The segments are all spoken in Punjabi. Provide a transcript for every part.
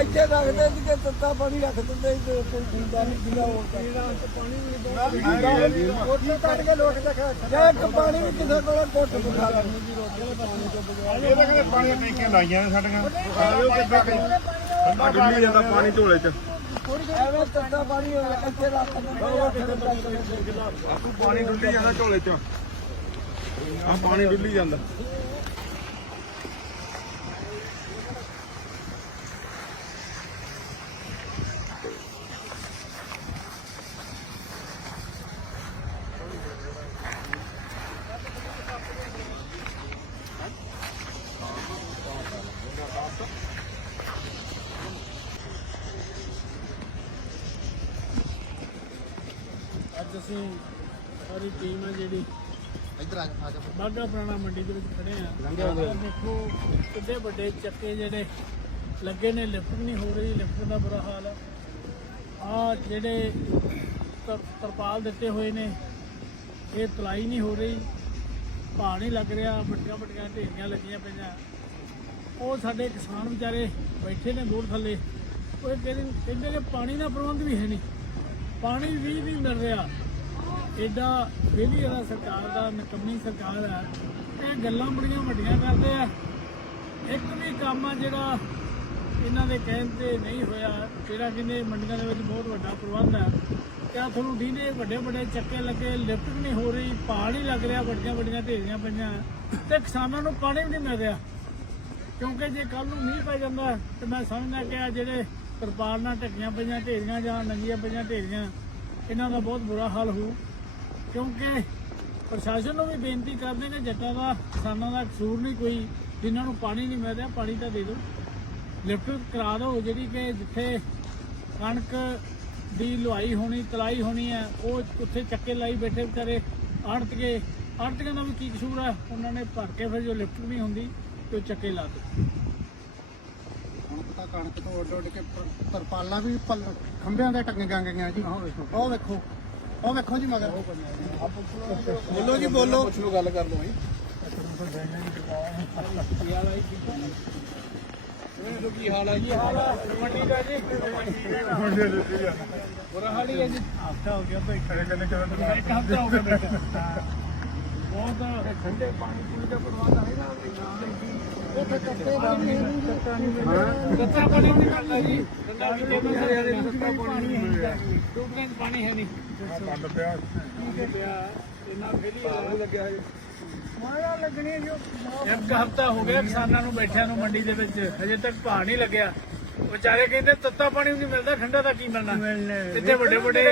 ਇੱਥੇ ਰੱਖਦੇ ਸੀ ਕਿ ਤੱਤਾ ਪਾਣੀ ਰੱਖ ਦਿੰਦੇ ਸੀ ਤੇ ਕੋਈ ਪੀਂਦਾ ਨਹੀਂ ਪੀਂਦਾ ਹੋਰ ਪਾਣੀ ਵੀ ਉੱਥੇ ਕੱਢ ਕੇ ਲੋਕ ਦੇਖਾ ਜਾਂ ਇੱਕ ਪਾਣੀ ਵੀ ਕਿਸੇ ਕੋਲ ਘੁੱਟ ਬੁਖਾ ਲੈਣੀ ਜੀ ਰੋਟੀ ਪਾਣੀ ਤੋਂ ਬਗੈਰ ਇਹ ਤਾਂ ਕਹਿੰਦੇ ਪਾਣੀ ਦੀਆਂ ਟੈਂਕੀਆਂ ਲਾਈਆਂ ਨੇ ਸਾਡੀਆਂ। ਆਇਓ ਕਿੱਦਾਂ ਠੰਡਾ ਡੁੱਲੀ ਜਾਂਦਾ ਪਾਣੀ ਝੋਲੇ 'ਚ? ਐਵੇਂ ਤੱਤਾ ਪਾਣੀ ਇੱਥੇ ਰੱਖ ਦਿੰਦੇ ਆਪੂ ਪਾਣੀ ਡੁੱਲੀ ਜਾਂਦਾ ਝੋਲੇ 'ਚ। ਆ ਪਾਣੀ ਡੁੱਲੀ ਜਾਂਦਾ। ਅੱਜ ਅਸੀਂ ਸਾਰੀ ਟੀਮ ਹੈ ਜਿਹੜੀ ਇੱਧਰ ਆ ਜਾ ਬਾਗਾ ਪੁਰਾਣਾ ਮੰਡੀ ਦੇ ਵਿੱਚ ਖੜੇ ਆ। ਦੇਖੋ ਕਿੱਡੇ ਵੱਡੇ ਚੱਕੇ ਜਿਹੜੇ ਲੱਗੇ ਨੇ ਲਿਫਟ ਨਹੀਂ ਹੋ ਰਹੀ ਲਿਫਟ ਦਾ ਬੁਰਾ ਹਾਲ ਆ। ਆ ਜਿਹੜੇ ਤਰ- ਤਰਪਾਲ ਦਿੱਤੇ ਹੋਏ ਨੇ ਇਹ ਤਲਾਈ ਨਹੀਂ ਹੋ ਰਹੀ ਭਾਅ ਨਹੀਂ ਲੱਗ ਰਿਹਾ ਵੱਡੀਆਂ ਵੱਡੀਆਂ ਢੇਰੀਆਂ ਲੱਗੀਆਂ ਪਈਆਂ। ਉਹ ਸਾਡੇ ਕਿਸਾਨ ਵਿਚਾਰੇ ਬੈਠੇ ਨੇ ਬੋਰ ਥੱਲੇ। ਉਹ ਕਹਿੰਦੇ ਕਹਿੰਦੇ ਕਿ ਪਾਣੀ ਦਾ ਪ੍ਰਬੰਧ ਵੀ ਹੈ ਨਹੀਂ। ਪਾਣੀ ਵੀ ਨਹੀਂ ਮਿਲ ਰਿਹਾ। ਐਡਾ ਵਿਹਲੀ ਦਾ ਸਰਕਾਰ ਦਾ ਨਕਮੀ ਸਰਕਾਰ ਆ ਇਹ ਗੱਲਾਂ ਬੜੀਆਂ ਵੱਡੀਆਂ ਕਰਦੇ ਆ। ਇੱਕ ਵੀ ਕੰਮ ਆ ਜਿਹੜਾ ਇਹਨਾਂ ਦੇ ਕਹਿਣ ਤੇ ਨਹੀਂ ਹੋਇਆ, ਜਿਹੜਾ ਕਹਿੰਦੇ ਮੰਡੀਆਂ ਦੇ ਵਿੱਚ ਬਹੁਤ ਵੱਡਾ ਪ੍ਰਬੰਧ ਆ ਕਿਆ ਤੁਹਾਨੂੰ ਡੀਨੇ ਵੱਡੇ ਵੱਡੇ ਚੱਕੇ ਲੱਗੇ, ਲਿਫਟ ਨਹੀਂ ਹੋ ਰਹੀ ਪਹਾੜ ਹੀ ਲੱਗ ਰਿਹਾ, ਵੱਡੀਆਂ ਵੱਡੀਆਂ ਢੇਰੀਆਂ ਪਈਆਂ, ਤੇ ਕਿਸਾਨਾਂ ਨੂੰ ਪਾਣੀ ਵੀ ਨਹੀਂ ਮਿਲ ਰਿਹਾ। ਕਿਉਂਕਿ ਜੇ ਕੱਲ ਨੂੰ ਮੀਂਹ ਪੈ ਜਾਂਦਾ, ਤੇ ਮੈਂ ਸਮਝਦਾ ਕਿ ਆ ਜਿਹੜੇ ਤਰਪਾਲ ਨਾਲ ਢੱਕੀਆਂ ਪਈਆਂ, ਢੇਰੀਆਂ ਜਾਂ ਨੰਗੀਆਂ ਪਈਆਂ ਢੇਰੀਆਂ, ਇਹਨਾਂ ਦਾ ਬਹੁਤ ਬੁਰਾ ਹਾਲ ਹੋਊ। ਕਿਉਂਕਿ ਪ੍ਰਸ਼ਾਸਨ ਨੂੰ ਵੀ ਬੇਨਤੀ ਕਰਦੇ ਕਿ ਜੱਟਾਂ ਦਾ ਕਿਸਾਨਾਂ ਦਾ ਕਸੂਰ ਨਹੀਂ ਕੋਈ ਜਿਨ੍ਹਾਂ ਨੂੰ ਪਾਣੀ ਨਹੀਂ ਮਿਲ ਰਿਹਾ ਪਾਣੀ ਤਾਂ ਦੇ ਦਿਓ। ਲਿਫਟ ਕਰਾ ਦਿਓ ਜਿਹੜੀ ਕਿ ਜਿੱਥੇ ਕਣਕ ਦੀ ਲੁਹਾਈ ਹੋਣੀ ਤਲਾਈ ਹੋਣੀ ਹੈ ਉਹ ਉੱਥੇ ਚੱਕੇ ਲਾਈ ਬੈਠੇ ਵਿਚਾਰੇ ਆੜਤ ਕੇ ਆੜਤੀਆਂ ਦਾ ਵੀ ਕੀ ਕਸੂਰ ਹੈ? ਉਹਨਾਂ ਨੇ ਭਰ ਕੇ ਫਿਰ ਜੋ ਲਿਫਟ ਨਹੀਂ ਹੁੰਦੀ ਤੇ ਚੱਕੇ ਲਾ ਦਿੱਤੇ ਹੁਣ ਪਤਾ ਕਣਕ ਤੋਂ ਉੱਡ ਉੱਡ ਕੇ ਤਰਪਾਲਾਂ ਵੀ ਖੰਭਿਆਂ ਦੇ ਟੰਗੀਆਂ ਗਈਆਂ ਜੀ। ਉਹ ਵੇਖੋ। ਉਹ ਵੇਖੋ। ਉਹ ਵੇਖੋ ਜੀ ਮਗਰ। ਬੋਲੋ ਜੀ ਬੋਲੋ। ਪੁੱਛ ਲਓ ਗੱਲ ਕਰ ਲਓ ਜੀ। ਕੀ ਹਾਲ ਹੈ ਜੀ ਹਾਲ ਮੰਡੀ ਦਾ ਜੀ ਬੁਰਾ ਹਾਲ ਹੀ ਹੈ ਜੀ ਹਫਤਾ ਹੋ ਗਿਆ ਤਾਂ ਇੱਕ ਕਹਿੰਦੇ ਕਿਵੇਂ ਇੱਕ ਹਫ਼ਤਾ ਹੋ। ਗਿਆ ਬਹੁਤ ਠੰਡੇ ਪਾਣੀ ਪੂਰੀ ਦਾ ਪ੍ਰਬੰਧ ਨਾ। ਕੱਚਾ ਪਾਣੀ ਨਹੀਂ ਜੀ ਠੰਡਾ ਵੀ ਦੇ ਪਾਣੀ ਹੈ ਟੂਟੀਆਂ ਪਾਣੀ ਹੈ ਨਹੀਂ ਬੰਦ ਪਿਆ ਪਿਆ ਇਹਨਾਂ ਫੇਰੀ ਲੱਗਿਆ ਹੈ ਮਾਇਆ ਲੱਗਣੀ ਜੋ ਇੱਕ ਹਫਤਾ ਹੋ ਗਿਆ ਕਿਸਾਨਾਂ ਨੂੰ ਬੈਠਿਆਂ ਨੂੰ ਮੰਡੀ ਦੇ ਵਿੱਚ। ਹਜੇ ਤੱਕ ਭਾਅ ਨਹੀਂ ਲੱਗਿਆ। ਵਿਚਾਰੇ ਕਹਿੰਦੇ ਤੱਤਾ ਪਾਣੀ ਵੀ ਨਹੀਂ ਮਿਲਦਾ ਠੰਡਾ ਦਾ ਕੀ ਮਿਲਣਾ? ਇੱਥੇ ਵੱਡੇ ਵੱਡੇ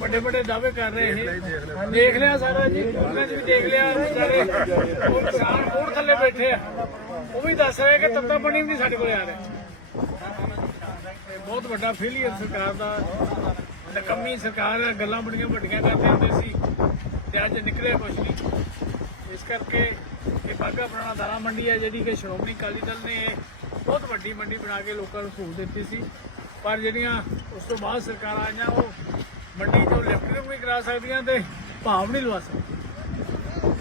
ਵੱਡੇ ਵੱਡੇ ਦਾਅਵੇ ਕਰ ਰਹੇ ਇਹ। ਦੇਖ ਲਿਆ ਸਾਰਾ ਜੀ ਉਹਨਾਂ ਵੀ ਦੇਖ ਲਿਆ ਵਿਚਾਰੇ। ਉਹ ਕਿਸਾਨ ਕੋੜ ਥੱਲੇ ਬੈਠੇ ਆ। ਉਹ ਵੀ ਦੱਸ ਰਹੇ ਕਿ ਤੱਤਾ ਪਾਣੀ ਵੀ ਨਹੀਂ ਸਾਡੇ ਕੋਲ ਆ ਰਿਹਾ। ਬਹੁਤ ਵੱਡਾ ਫੇਲੀਅਰ ਸਰਕਾਰ ਦਾ। ਨਕਮੀ ਸਰਕਾਰ ਆ ਗੱਲਾਂ ਬੜੀਆਂ ਵੱਡੀਆਂ ਕਰਦੇ ਹੁੰਦੇ ਸੀ। ਤੇ ਅੱਜ ਨਿਕਲਿਆ ਕੁਛ ਨਹੀਂ। ਇਸ ਕਰਕੇ ਇਹ ਬਾਗਾ ਪੁਰਾਣਾ ਦਾਣਾ ਮੰਡੀ ਹੈ ਜਿਹੜੀ ਕਿ ਸ਼੍ਰੋਮਣੀ ਅਕਾਲੀ ਦਲ ਨੇ ਬਹੁਤ ਵੱਡੀ ਮੰਡੀ ਬਣਾ ਕੇ ਲੋਕਾਂ ਨੂੰ ਸਹੂਲਤ ਦਿੱਤੀ ਸੀ। ਪਰ ਜਿਹੜੀਆਂ ਉਸ ਤੋਂ ਬਾਅਦ ਸਰਕਾਰਾਂ ਆਈਆਂ, ਉਹ ਮੰਡੀ ਚੋਂ ਲਿਫਟਿੰਗ ਵੀ ਕਰਾ ਸਕਦੀਆਂ ਤੇ ਭਾਵ ਨਹੀਂ ਲਵਾ ਸਕਦੀਆਂ।